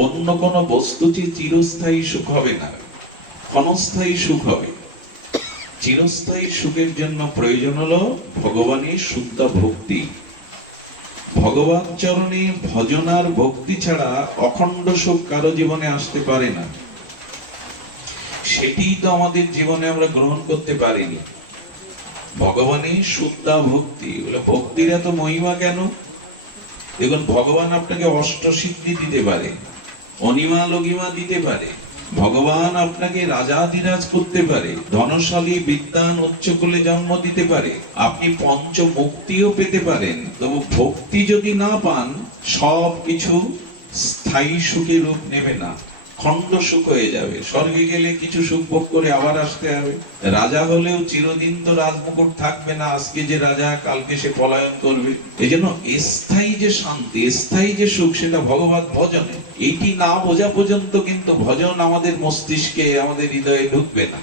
অন্য কোনো বস্তুটি চিরস্থায়ী সুখ হবে না, ক্ষণস্থায়ী সুখ হবে। চিরস্থায়ী সুখের জন্য প্রয়োজন হলো ভগবানের শুদ্ধ ভক্তি। ভগবান চরণে ভজন আর ভক্তি ছাড়া অখণ্ড সুখ কারো জীবনে আসতে পারে না। সেটি তো আমাদের জীবনে আমরা গ্রহণ করতে পারিনি। ভগবানের শুদ্ধ ভক্তি, বলে ভক্তির এত মহিমা কেন? দেখুন, ভগবান আপনাকে অষ্টসিদ্ধি দিতে পারে, অনিমা লঘিমা দিতে পারে, ভগবান আপনাকে রাজাধিরাজ করতে পারে, ধনশালী বিদ্বান উচ্চকুলে জন্ম দিতে পারে, আপনি পঞ্চ মুক্তিও পেতে পারেন। তবু ভক্তি যদি না পান, সব কিছু স্থায়ী সুখে রূপ নেবে না, খণ্ড সুখ হয়ে যাবে। স্বর্গে গেলে কিছু সুখ ভোগ করে আবার আসতে হবে। রাজা হলেও চিরদিন তো রাজমুকুট থাকবে না। আজকে যে রাজা, কালকে সে পলায়ন করবে। এই জন্য স্থায়ী যে শান্তি, স্থায়ী যে সুখ, সেটা ভগবত ভজনে। এইটি না বোঝা পর্যন্ত কিন্তু ভজন আমাদের মস্তিষ্কে, আমাদের হৃদয়ে ঢুকবে না।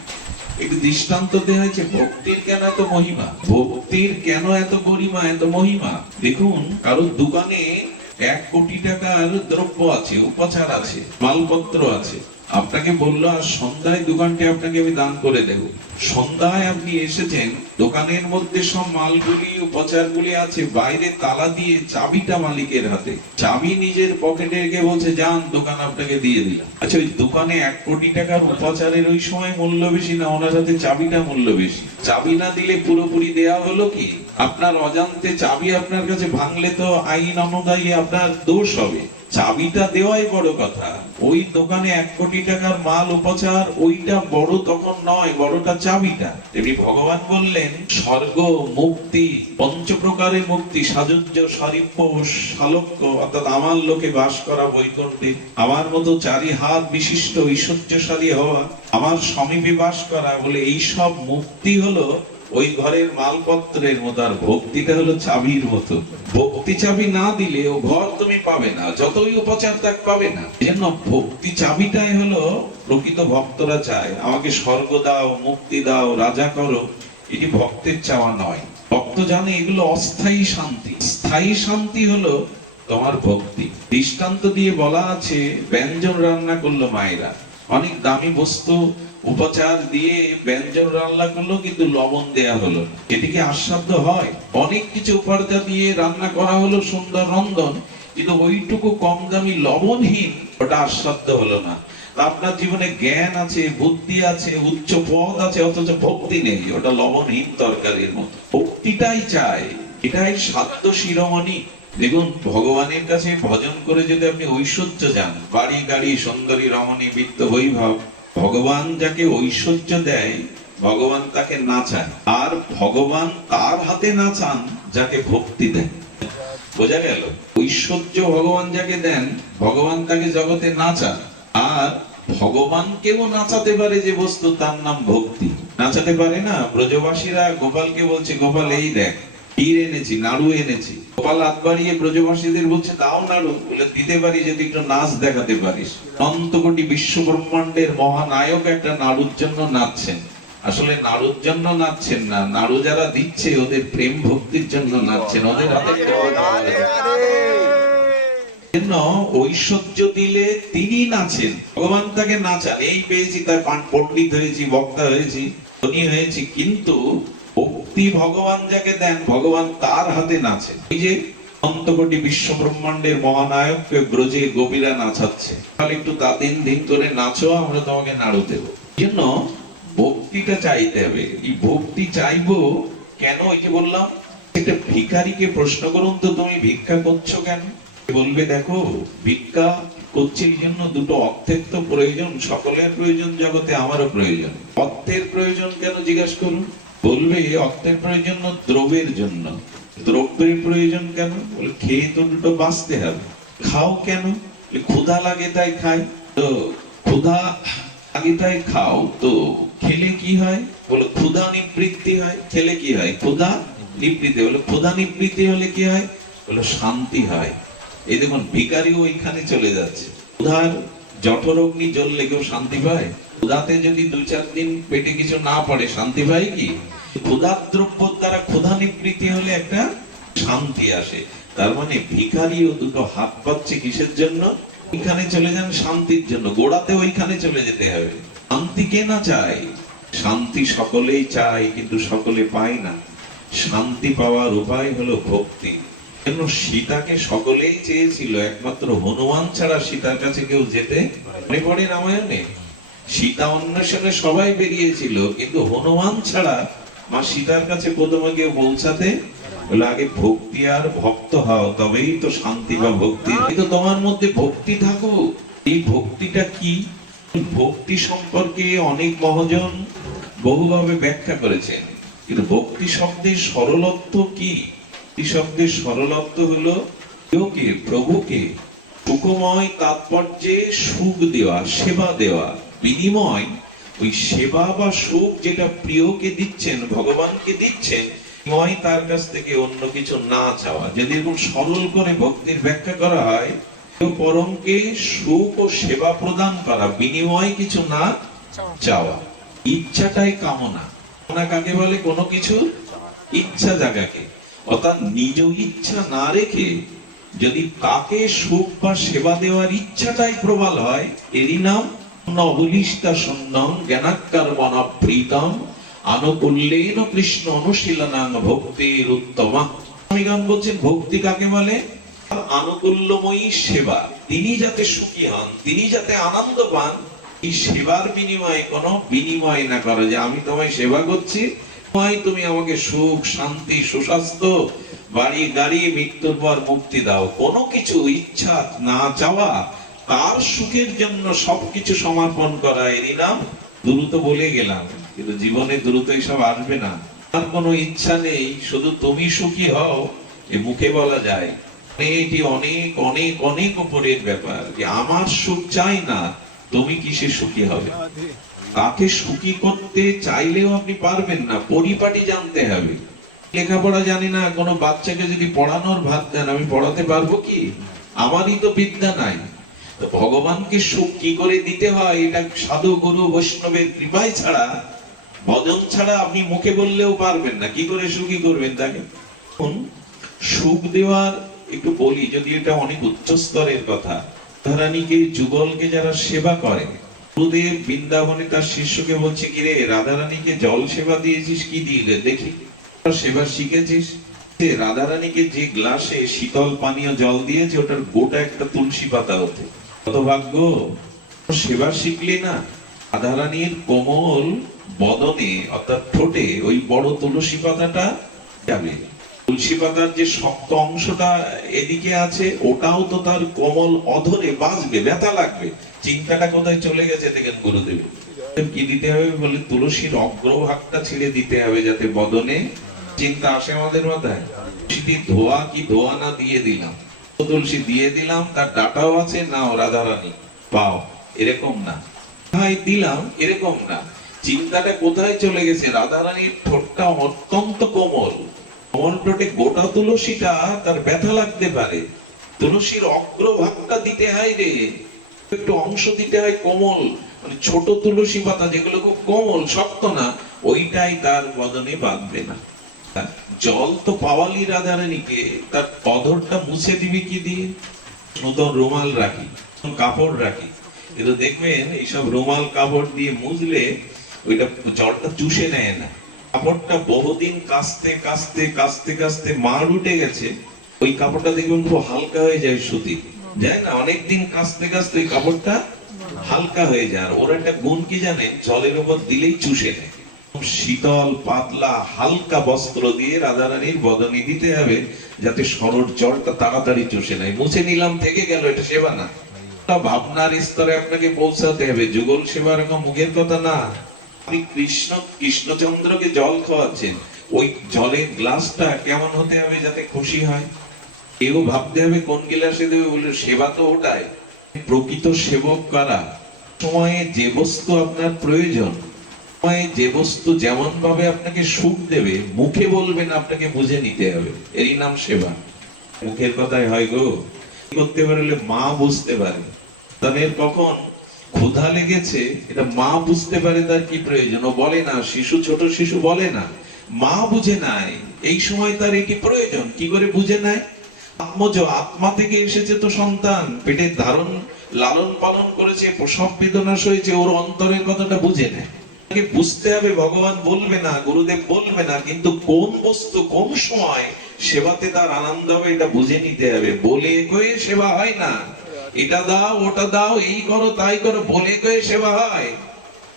একটু দৃষ্টান্ত দেওয়া হয়েছে, ভক্তির কেন এত মহিমা, ভক্তির কেন এত গরিমা, এত মহিমা। দেখুন, কারো দোকানে 1 কোটি টাকার দ্রব্য আছে, উপচার আছে, মালপত্র আছে। আপনাকে বললো আর সন্ধ্যায় দোকানটি আপনাকে আমি দান করে দেব। সন্ধ্যায় আপনি এসেছেন, দোকানের মধ্যে সব মালগুলি, উপচারগুলি আছে, বাইরে তালা দিয়ে চাবিটা মালিকের হাতে। চাবি নিজের পকেটে রেখে বলছে, যান, দোকান আপনাকে দিয়ে দিলাম। আচ্ছা, ওই দোকানে 1 কোটি টাকার উপচারের ওই সময় মূল্য বেশি না ওনার হাতে চাবিটা মূল্য বেশি? চাবি না দিলে পুরোপুরি দেয়া হলো কি? আপনার অজান্তে চাবি আপনার কাছে ভাঙলে তো আইন অনুযায়ী আপনার দোষ হবে। চাবিটা দেওয়াই বড় কথা। ওই দোকানে 1 কোটি টাকার মাল উপচার, ওইটা বড় তখন নয়, বড়টা চাবিটা। তেমনি ভগবান বললেন, স্বর্গ, মুক্তি, পঞ্চপ্রকারের মুক্তি, সাযুজ্য, সারিপ্য, শালক্য, অর্থাৎ আমার লোকে বাস করা বৈকুণ্ঠে, আমার মতো 4 হাত বিশিষ্ট ঐশ্বর্যশালী হওয়া, আমার সমীপে বাস করা, বলে এই সব মুক্তি হলো ওই ঘরের মালপত্রের মতো। আর ভক্তিটা হলো চাবির মতো। ভক্তি চাবি না দিলে ও ঘর তুমি পাবে না, যতই উপচার তাক পাবে না। এজন্য ভক্তি চাবিটাই হলো প্রকৃত ভক্তরা চায়, আমাকে স্বর্গ দাও, মুক্তি দাও, রাজা করো। এটি ভক্তের চাওয়া নয়। ভক্ত জানে এগুলো অস্থায়ী শান্তি। স্থায়ী শান্তি হলো তোমার ভক্তি। দৃষ্টান্ত দিয়ে বলা আছে, ব্যঞ্জন রান্না করলো মায়েরা, অনেক দামি বস্তু উপচার দিয়ে ব্যঞ্জন রান্না করলো, কিন্তু লবণ দেয়া হলো। এটিকে আস্বাদ্য হয়? অনেক কিছু উপাদান দিয়ে রান্না করা হলো, সুন্দর রন্ধন, কিন্তু ওইটুকু কম দামি লবণহীন, ওটা আস্বাদ্য হলো না। আপনার জীবনে জ্ঞান আছে, বুদ্ধি আছে, উচ্চ পদ আছে, অথচ ভক্তি নেই, ওটা লবণহীন তরকারির মতো। ভক্তিটাই চাই, এটাই সাধ্য শিরোমণি। দেখুন, ভগবানের কাছে ভজন করে যদি আপনি ঐশ্বর্য যান, বাড়ি গাড়ি, সুন্দরী রমণী, বিত্ত বৈভব, ভগবান যাকে ঐশ্বর্য দেয়, ভগবান তাকে নাচায়। আর ভগবান তার হাতে নাচান যাকে ভক্তি দেন। বোঝা গেল? ঐশ্বর্য ভগবান যাকে দেন, ভগবান তাকে জগতে নাচান। আর ভগবানকেও নাচাতে পারে যে বস্তু, তার নাম ভক্তি। নাচাতে পারে না? ব্রজবাসীরা গোপালকে বলছে, গোপাল এই দেখ, ক্ষীর এনেছি, নাড়ু এনেছি। গোপাল হাত বাড়িয়ে ব্রজবাসীদের বলছে, দাও নাড়ু। বলে, দিতে পারি যদি একটু নাচ দেখাতে পারিস। অনন্ত কোটি বিশ্ব ব্রহ্মাণ্ডের মহানায়ক একটা নাড়ুর জন্য নাচছেন। আসলে নাড়ুর জন্য নাচছেন না, নাড়ু যারা দিচ্ছে ওদের প্রেম ভক্তির জন্য নাচছেন, ওদের হাতে। ঐশ্বর্য দিলে তিনি নাচেন, ভগবান তাকে নাচান। এই পেয়েছি, তার পণ্ডিত হয়েছি, বক্তা হয়েছি, ধনী হয়েছি, কিন্তু ভক্তি ভগবান যাকে দেন, ভগবান তার হাতে নাচেন। এই যে অন্তকোটি বিশ্ব ব্রহ্মাণ্ডের মহানায়ককে ব্রজে গোপীরা নাচাচ্ছে, তাহলে একটু তাতিন দিন করে নাচো, আমরা তোমাকে নাড়ু দেব। এই জন্য ভক্তিটা চাইতে হবে। এই ভক্তি চাইবো কেন? ওই যে বললাম, একটা ভিখারিকে প্রশ্ন করুন তো, তুমি ভিক্ষা করছো কেন? বলবে, দেখো, ভিক্ষা করছে এই জন্য, দুটো অর্থের তো প্রয়োজন, সকলের প্রয়োজন জগতে, আমারও প্রয়োজন। অর্থের প্রয়োজন কেন জিজ্ঞাসা করুন? বলবে, অর্থের প্রয়োজন দ্রব্যের জন্য। দ্রব্যের প্রয়োজন কেন? বলে, খেয়ে তো দুটো বাঁচতে হবে। খাও কেন? ক্ষুধা লাগে তাই খাই। তো ক্ষুধা লাগে তাই খাও, তো খেলে কি হয়? বলে, ক্ষুধা নিবৃত্তি হয়। খেলে কি হয়? ক্ষুধা নিবৃত্তি। বলে, ক্ষুধা নিবৃত্তি হলে কি হয়? বলে, শান্তি হয়। এই দেখুন, ভিখারিও ওইখানে চলে যাচ্ছে। ক্ষুধার জঠরগ্নি জ্বললে কেউ শান্তি পায়? ক্ষুধাতে যদি 2-4 দিন পেটে কিছু না পড়ে, শান্তি পায় কি? ক্ষুধার দ্রব্য দ্বারা ক্ষুধা নিবৃত্তি হলে একটা শান্তি আসে। তার মানে ভিখারিও দুটো হাত পাচ্ছে কিসের জন্য? ওইখানে চলে যান শান্তির জন্য, গোড়াতে ওইখানে চলে যেতে হবে। শান্তি কে না চায়? শান্তি সকলেই চায়, কিন্তু সকলে পায় না। শান্তি পাওয়ার উপায় হলো ভক্তি। কেন সীতাকে সকলেই চেয়েছিল, একমাত্র হনুমান ছাড়া সীতার কাছে কেউ যেতে মনে পড়ে রামায়ণে। সীতা অন্বেষণে সবাই বেরিয়েছিল, কিন্তু হনুমান ছাড়া মা সীতার কাছে প্রথমে কেউ পৌঁছাতে বলে আগে ভক্তি আর ভক্ত হও, তবেই তো শান্তি বা ভক্তি। কিন্তু তোমার মধ্যে ভক্তি থাকুক। এই ভক্তিটা কি? ভক্তি সম্পর্কে অনেক মহাজন বহুভাবে ব্যাখ্যা করেছেন, কিন্তু ভক্তি শব্দের সরলত্ব কি? ভক্তি শব্দের সরলত্ব হলো প্রিয়কে, প্রভুকে সুখময় তাৎপর্যে সুখ দেওয়া, সেবা দেওয়া, বিনিময় ওই সেবা বা সুখ যেটা প্রিয়কে দিচ্ছেন, ভগবানকে দিচ্ছেন, তার কাছ থেকে অন্য কিছু না চাওয়া। যদি এরকম সরল করে ভক্তির ব্যাখ্যা করা হয়, পরমকে সুখ ও সেবা প্রদান করা, বিনিময় কিছু না চাওয়া। ইচ্ছাটাই কামনা। কামনা কাকে বলে? কোনো কিছু ইচ্ছা জাগাকে, অর্থাৎ নিজ ইচ্ছা না রেখে যদি তাকে সুখ বা সেবা দেওয়ার ইচ্ছাটাই প্রবল হয়, এরই নাম অবলিষ্টা সন্ন্যম জ্ঞানাক্কার মনপ্রীতম আনুকূল্যেন কৃষ্ণ অনুশীলনাং ভক্তির উত্তমা। স্বামীগণ বলছেন ভক্তি কাকে বলে? আনুকূল্যময়ী সেবা। তিনি যাতে সুখী হন, তিনি যাতে আনন্দ পান, এই সেবার বিনিময়ে কোনো বিনিময় না করে যে আমি তোমায় সেবা করছি, তুমি আমাকে সুখ, শান্তি, সুস্বাস্থ্য, বাড়ি গাড়ি, মৃত্যুর পর মুক্তি দাও। কোনো কিছু ইচ্ছা না চাওয়া, তার সুখের জন্য সবকিছু সমর্পণ করা, এরই নাম। দ্রুত বলে গেলাম, কিন্তু জীবনে দ্রুত এসব আসবে না। আর কোনো ইচ্ছা নেই, শুধু তুমি সুখী হও, এ মুখে বলা যায়। এটি অনেক অনেক অনেক উপরের ব্যাপার, যে আমার সুখ চাই না, তুমি কিসে সুখী হবে? তাকে সুখী করতে চাইলেও আপনি পারবেন না, পরিপাটি জানতে হবে। লেখাপড়া জানি না, কোনো বাচ্চাকে যদি পড়ানোর ভাত দেন, আমি পড়াতে পারবো কি? আমারই তো বিদ্যা নাই। তো ভগবানকে সুখ কি করে দিতে হয়, এটা সাধু গুরু বৈষ্ণবের কৃপায় ছাড়া, ভজন ছাড়া আপনি মুখে বললেও পারবেন না। কি করে সুখী করবেন তাকে? সুখ দেওয়ার একটু বলি, যদি এটা অনেক উচ্চ স্তরের কথা। রাধারানীকে, যুগলকে যারা সেবা করে, গুরুদেব বৃন্দাবনে তার শিষ্যকে বলছে, কিরে রাধারানীকে জল সেবা দিয়েছিস, কি দিলে দেখি, সেবা শিখেছিস? রাধারানীকে যে গ্লাসে শীতল পানীয় জল দিয়েছে, ওটার গোটা একটা তুলসী পাতা হতে। কত ভাগ্য! সেবা শিখলে না, রাধারানীর কোমল বদনে অর্থাৎ ঠোঁটে ওই বড় তুলসী পাতাটা যাবে। তুলসী পাতার যে শক্ত অংশটা এদিকে আছে, ওটাও তো তার কোমল অধরে বাজবে, ব্যথা লাগবে। চিন্তাটা কোথায় চলে গেছে দেখেন গুরুদেব। কি দিতে হবে বলে? তুলসীর অগ্রভাগটা ছিঁড়ে দিতে হবে, যাতে বদনে চিন্তা আসে আমাদের মাথায়। তুলসী ধোয়া কি ধোয়া না দিয়ে দিলাম, তুলসী দিয়ে দিলাম, তার ডাটাও আছে না, রাধারানী পাও, এরকম না। দিলাম, এরকম না। চিন্তাটা কোথায় চলে গেছে? রাধারানীর ঠোঁটটা অত্যন্ত কোমল, কোমল ঠোঁটে গোটা তুলসীটা তার ব্যথা লাগতে পারে। তুলসীর অগ্রভাগটা দিতে হয় রে, একটু অংশ দিতে হয় কোমল, মানে ছোট তুলসী পাতা যেগুলো খুব কোমল, শক্ত না, ওইটাই তার বদনে বাঁধবে না। জল তো পাওয়ালি রাধারানীকে, তার অধরটা মুছে দিবি কি দিয়ে? নতুন রুমাল রাখি, কাপড় রাখি, কিন্তু দেখবেন এইসব রুমাল কাপড় দিয়ে মুছলে ওইটা জলটা চুষে নেয় না। কাপড়টা বহুদিন কাচতে কাচতে কাচতে কাচতে মার উঠে গেছে, ওই কাপড়টা দেখবেন খুব হালকা হয়ে যায়, সুতি যায় না, অনেকদিন কাচতে কাচতে ওই কাপড়টা হালকা হয়ে যায়। আর ওর একটা গুণ কি জানেন? জলের উপর দিলেই চুষে নেয়। শীতল পাতলা হালকা বস্ত্র দিয়ে রাধারানীর বদনে দিতে হবে, যাতে সরল জলটা তাড়াতাড়ি চুষে নেয়। মুছে নিলাম থেকে গেল, এটা সেবা না। ভাবনার স্তরে আপনাকে পৌঁছাতে হবে। যুগল সেবা এরকম মুখের কথা না। আপনি কৃষ্ণচন্দ্রকে জল খাওয়াচ্ছেন, ওই জলের গ্লাসটা কেমন হতে হবে যাতে খুশি হয়? কেউ ভাবতে হবে কোন গিলাসে দেবে, বলে সেবা তো ওটাই। প্রকৃত সেবক কারা? সময়ে যে বস্তু আপনার প্রয়োজন, সময়ে যে বস্তু যেমন ভাবে আপনাকে সুখ দেবে, মুখে বলবেন, আপনাকে বুঝে নিতে হবে, এরই নাম সেবা। মুখের কথাই হয় গো। করতে পারলে মা বুঝতে পারে তাদের কখন ক্ষুধা লেগেছে, এটা মা বুঝতে পারে তার কি প্রয়োজন। ও বলে না, শিশু, ছোট শিশু বলে না, মা বুঝে নাই এই সময় তার এটি প্রয়োজন। কি করে বুঝে নাই? আত্মজ, আত্মা থেকে এসেছে তো সন্তান, পেটে ধারণ লালন পালন করেছে, প্রসব বেদনা সয়েছে, ওর অন্তরের কথাটা বুঝে নেয়। বুঝতে হবে ভগবান বলবে না, গুরুদেব বলবে না, কিন্তু কোন বস্তু কোন সময় সেবাতে তার আনন্দ হবে এটা বুঝে নিতে হবে। বলে কয়ে সেবা হয় না, এটা দাও ওটা দাও এই করো তাই করো, বলে কয়ে সেবা হয়,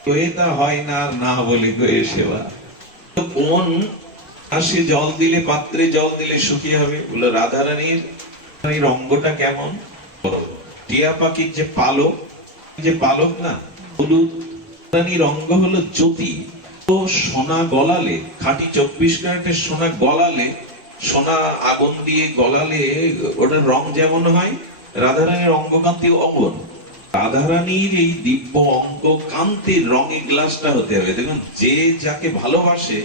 কয়ে তা হয় না, আর না বলে কয়ে সেবা। তো কোন আসে জল দিলে, পাত্রে জল দিলে শুকিয়ে হবে? বলে রাধারানীর অঙ্গটা কেমন? টিয়া পাখির যে পালক, যে পালক না হলুদ, রানীর অঙ্গ হলো জ্যোতি। তো সোনা গলালে, খাঁটি 24 ক্যারেটের সোনা গলালে, সোনা আগুন দিয়ে গলালে ওটার রং যেমন হয়, রাধারানীর অঙ্গকান্তি অমন। রাধারানীর এই দিব্য অঙ্গ কান্তির রঙে গ্লাসটা হতে হবে। দেখুন, যে যাকে ভালোবাসে,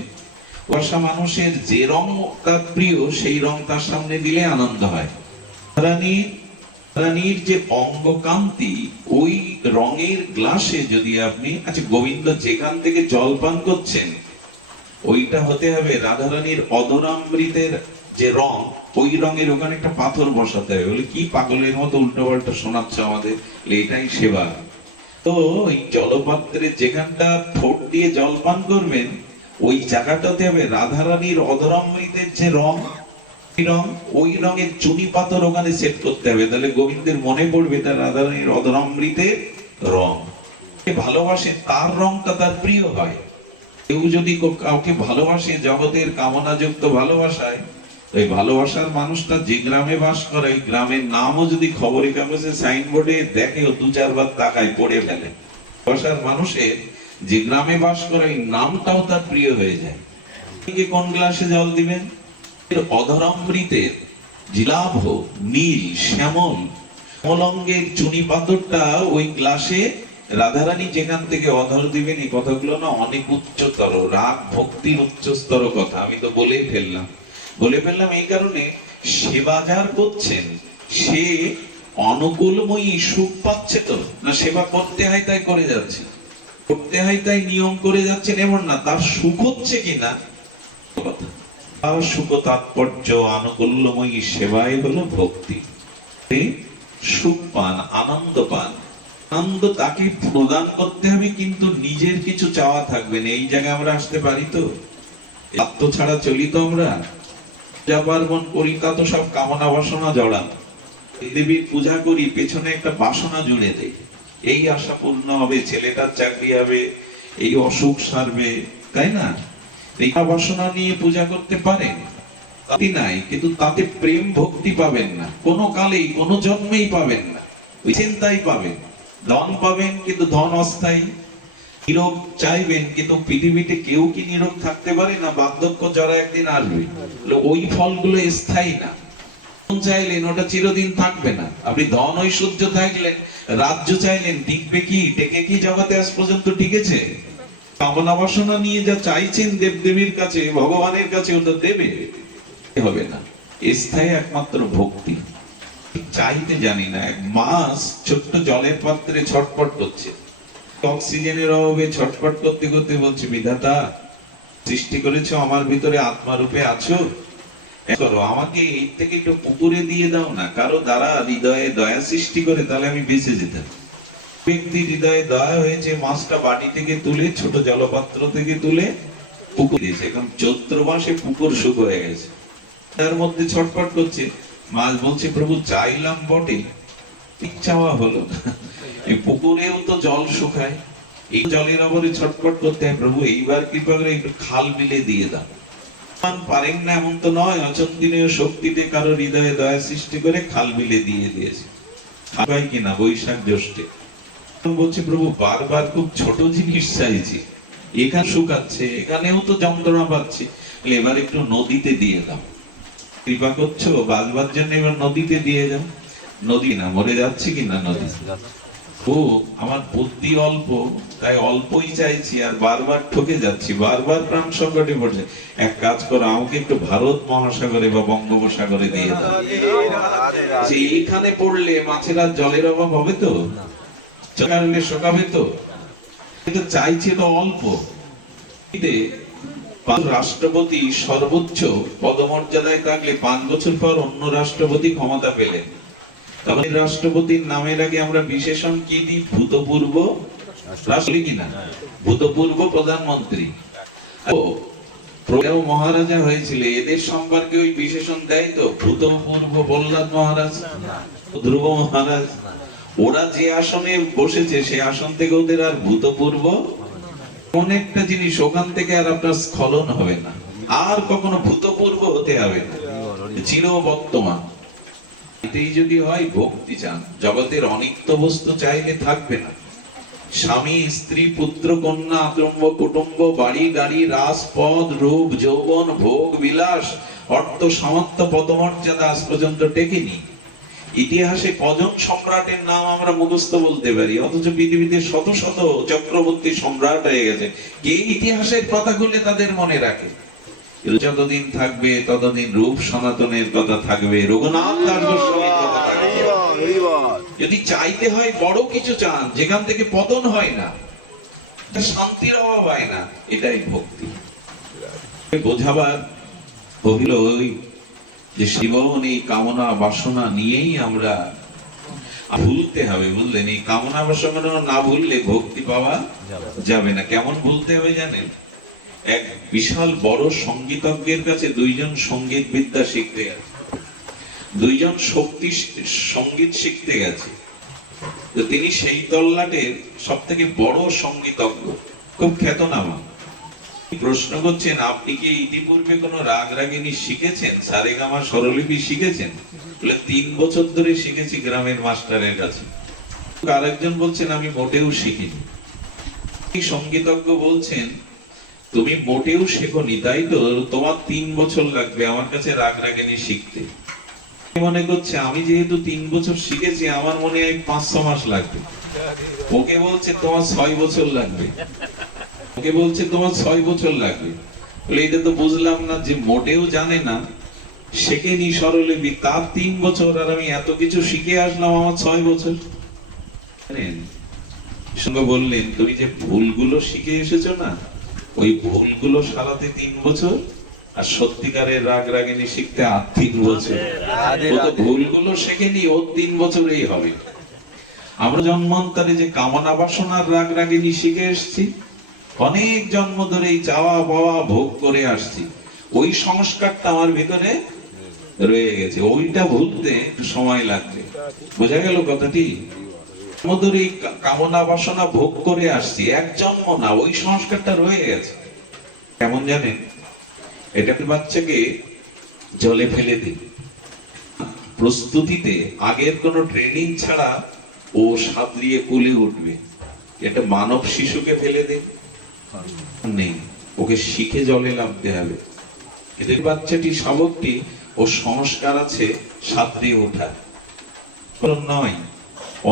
ভালোবাসা মানুষের যে রং তার প্রিয়, সেই রং তার সামনে দিলে আনন্দ হয়। রানীর যে অঙ্গকান্তি, ওই রঙের গ্লাসে যদি আপনি, আচ্ছা গোবিন্দ যেখান থেকে জল পান করছেন ওইটা হতে হবে রাধারানীর অদরামৃতের যে রং, ওই রঙের ওখানে একটা পাথর বসাতে হবে। বলে কি পাগলের মতো উল্টো পাল্টা শোনাচ্ছ আমাদের, এটাই সেবা। তো ওই জলপাত্রে যেখানটা ঠোঁট দিয়ে জল পান করবেন, ওই জায়গাটাতে হবে রাধারানীর অদরামৃতের যে রং, ওই রঙের চুনি পাথর ওখানে সেট করতে হবে। তাহলে গোবিন্দের মনে পড়বে তার রাধারানীর অদরামৃতের রং। ভালোবাসে তার রংটা তার প্রিয় হয়। কেউ যদি কাউকে ভালোবাসে জগতের কামনাযুক্ত ভালোবাসায়, ওই ভালোবাসার মানুষটা যে গ্রামে বাস করে, ওই গ্রামের নামও যদি খবরের কাগজে সাইনবোর্ডে দেখে, ও 2-4 বার তাকায়, পড়ে ফেলে। ভালোবাসার মানুষের যে গ্রামে বাস করে ওই নামটাও তার প্রিয় হয়ে যায়। কোন গ্লাসে জল দিবেন? অধরামৃতের জিলাভ নীল শ্যামল অঙ্গের চুনি পাথরটা ওই গ্লাসে রাধারানী যেখান থেকে অধর দিবেন, এই কথাগুলো না অনেক উচ্চতর, রাগ ভক্তির উচ্চস্তর কথা। আমি তো বলে ফেললাম এই কারণে, সেবা যার করছেন সে অনুকূলময়ী সুখ পাচ্ছে তো না, সেবা করতে হয় তাই করে যাচ্ছে, করতে হয় তাই নিয়ম করে যাচ্ছেন এমন না, তার সুখ হচ্ছে কিনা কথা। আর সুখ তাৎপর্য আনুকূল্যময়ী সেবাই হলো ভক্তি। সুখ পান, আনন্দ পান, আনন্দ তাকে প্রদান করতে হবে, কিন্তু নিজের কিছু চাওয়া থাকবে না। এই জায়গায় আমরা আসতে পারি তো? আত্ম ছাড়া চলি তো আমরা? পূজা পার্বণ করি, তা তো সব কামনা বাসনা জড়ান। দেবীর পূজা করি, পেছনে একটা বাসনা জুড়ে দেয়, এই আশা পূর্ণ হবে, ছেলেটার চাকরি হবে, এই অসুখ সারবে, তাই না? এই বাসনা নিয়ে পূজা করতে পারেন, তাতে নাই, কিন্তু তাতে প্রেম ভক্তি পাবেন না, কোনো কালেই কোনো জন্মেই পাবেন না। ওই চিন্তাই পাবেন, ধন পাবেন কিন্তু ধন অস্থায়ী, নিরোগ চাইবেন কিন্তু পৃথিবীতে কেউ কি নিরোগ থাকতে পারে না? বার্ধক্য যারা একদিন আসবে, ওই ফলগুলো স্থায়ী না। চাইলেন ওটা চিরদিন থাকবে না। আপনি ধন ঐশ্বর্য থাকলেন, রাজ্য চাইলেন, টিকবে কি? টেকে কি জগতে আজ পর্যন্ত টিকেছে? কামনা বাসনা নিয়ে যা চাইছেন দেবদেবীর কাছে, ভগবানের কাছে, ওটা দেবে হবে না। স্থায়ী একমাত্র ভক্তি। চাইতে জানি না, এক মাস ছোট্ট জলের পাত্রে ছটপট করছে, অক্সিজেনের অভাবে ছটপট করতে করতে বলছে, বিধাতা সৃষ্টি করেছো, আমার ভিতরে আত্মারূপে আছো, করো আমাকে এর থেকে একটু পুকুরে দিয়ে দাও না। কারো দ্বারা হৃদয়ে দয়া সৃষ্টি করে, তাহলে আমি বেঁচে যেতাম। ব্যক্তি হৃদয়ে দয়া হয়েছে, মাছটা বাটি থেকে তুলে, ছোট জলপাত্র থেকে তুলে পুকুর দিয়েছে। এখন চৈত্র মাসে পুকুর শুকো হয়ে গেছে, তার মধ্যে ছটফট করছে। মাছ বলছে, প্রভু চাইলাম বটে, চাওয়া হলো না। এই পুকুরেও তো জল শুকায়, এই জলের অভাবে ছটফট করতে হয়, প্রভু এইবার কৃপা করে একটু খাল বিলে দিয়ে দাও। পারেন না এমন তো নয়, অচন্তিনীয় শক্তিতে কারো হৃদয়ে দয়া সৃষ্টি করে খাল বিলে দিয়ে দিয়েছে। খাবাই কিনা বৈশাখ জ্যৈষ্ঠে বলছে, প্রভু বারবার খুব ছোট জিনিস চাইছি, এখানে শুকাচ্ছে, এখানেও তো যন্ত্রণা পাচ্ছি, এবার একটু নদীতে দিয়ে দাও। কৃপা করছো বাঁচবার জন্য, এবার নদীতে দিয়ে যাও। নদী না, মরে যাচ্ছে কিনা নদী। ও আমার বুদ্ধি অল্প, তাই অল্পই চাইছি, আর বারবার ঠকে যাচ্ছি, বারবার প্রাণ সংকটে পড়ছে। এক কাজ করো, আমাকে একটু ভারত মহাসাগরে বা বঙ্গোপসাগরে দিয়ে দাও। এইখানে পড়লে মাছের আর জলের অভাব হবে তো? শোকাবে তো? কিন্তু চাইছে তো অল্প। রাষ্ট্রপতি সর্বোচ্চ পদমর্যাদায় থাকলে 5 বছর পর অন্য রাষ্ট্রপতি ক্ষমতা পেলেন, তখন রাষ্ট্রপতির নামের আগে আমরা বিশেষণ কি দিই? ভূতপূর্ব রাষ্ট্রপতি কিনা, ভূতপূর্ব প্রধানমন্ত্রী। প্রজ্ঞা মহারাজা হয়েছিল, এদের সম্পর্কে ওই বিশেষণ দেয় তো? ভূতপূর্ব প্রহ্লাদ মহারাজ, ধ্রুব মহারাজ, ওরা যে আসনে বসেছে সে আসন থেকে ওদের আর ভূতপূর্ব অনেকটা জিনিস, ওখান থেকে আর আপনার স্খলন হবে না, আর কখনো ভূতপূর্ব হতে হবে না, চির বর্তমান। এটাই যদি হয় ভক্তি চান, জগতের অনিত্য বস্তু চাইলে থাকবে না। স্বামী স্ত্রী পুত্র কন্যা আত্মম্ব কুটুম্ব বাড়ি গাড়ি রাজপদ রূপ যৌবন ভোগ বিলাস অর্থ সামর্থ্য পদমর্যাদা আজ পর্যন্ত টেকেনি। ইতিহাসে কজন সম্রাটের নাম আমরা মুখস্থ বলতে পারি, অথচ পৃথিবীতে শত শত চক্রবর্তী সম্রাট হয়ে গেছে। কে ইতিহাসের কথা খুলে তাদের মনে রাখে? যতদিন থাকবে ততদিন রূপ সনাতনের কথা থাকবে, রঘুনাথ দাস গোস্বামীর কথা থাকবে। যদি চাইতে হয় বড় কিছু চান, যেখান থেকে পতন হয় না, শান্তির অভাব হয় না, এটাই ভক্তি। বোঝাবার হইল ওই যে জীবন এই কামনা বাসনা নিয়েই আমরা ভুলতে হবে, বুঝলেন? এই কামনা বাসনা না ভুললে ভক্তি পাওয়া যাবে না। কেমন ভুলতে হবে জানেন? এক বিশাল বড় সঙ্গীতজ্ঞের কাছে দুইজন সঙ্গীত বিদ্যা শিখতে গেছে, দুইজন শক্তি সঙ্গীত শিখতে গেছে। তো তিনি সেই তল্লাটের সব থেকে বড় সঙ্গীতজ্ঞ, খুব খ্যাতনামা। প্রশ্ন করছেন, আপনি কি ইতিপূর্বে কোনো রাগ রাগিনী শিখেছেন, সারেগামা স্বরলিপি শিখেছেন? বলে 3 বছর ধরে শিখেছি গ্রামের মাস্টারের কাছে। আরেকজন বলছেন, আমি মোটেও শিখিনি। সঙ্গীতজ্ঞ বলছেন, তুমি মোটেও শেখোনি তাই তো, তোমার 3 বছর লাগবে আমার কাছে রাগ রাগিনী শিখতে। মনে করছে আমি যেহেতু 3 বছর শিখেছি, আমার মনে হয় 5-6 মাস লাগবে। ওকে বলছে তোমার 6 বছর লাগবে, ওকে বলছে তোমার 6 বছর লাগবে। বলে এটা তো বুঝলাম না যে মোটেও জানে না, শেখেনি স্বরলিপি, তার 3 বছর, আর আমি এত কিছু শিখে আসলাম আমার 6 বছর। সঙ্গে বললেন, তুমি যে ভুলগুলো শিখে এসেছো না, ওই ভুলগুলো সারাতে 3 বছর, আর সত্যিকারের রাগ রাগিনী শিখতে আর 3 বছর। ও তো ভুলগুলো শেখেনি, ওর 3 বছরেই হবে। আমরা জন্মান্তরে যে কামনা বাসনার রাগ রাগিনী শিখে এসেছি, অনেক জন্ম ধরে চাওয়া পাওয়া ভোগ করে আসছি, ওই সংস্কারটা আমার ভিতরে রয়ে গেছে, ওইটা ভুলতে সময় লাগবে। বোঝা গেল কথাটি? মধুর এই কামনা বাসনা ভোগ করে আসছি, এক জন্ম না, ওই সংস্কারটা রয়ে গেছে। কেমন জানেন? এটা বাচ্চাকে জলে ফেলে দিন, প্রস্তুতিতে আগের কোনো ট্রেনিং ছাড়া ও সাঁতরিয়ে কুলে উঠবে। এটা মানব শিশুকে ফেলে দিন, নেই, ওকে শিখে জলে নামতে হবে। এদের বাচ্চাটি শাবকটি ও সংস্কার আছে সাঁতরিয়ে ওঠা নয়।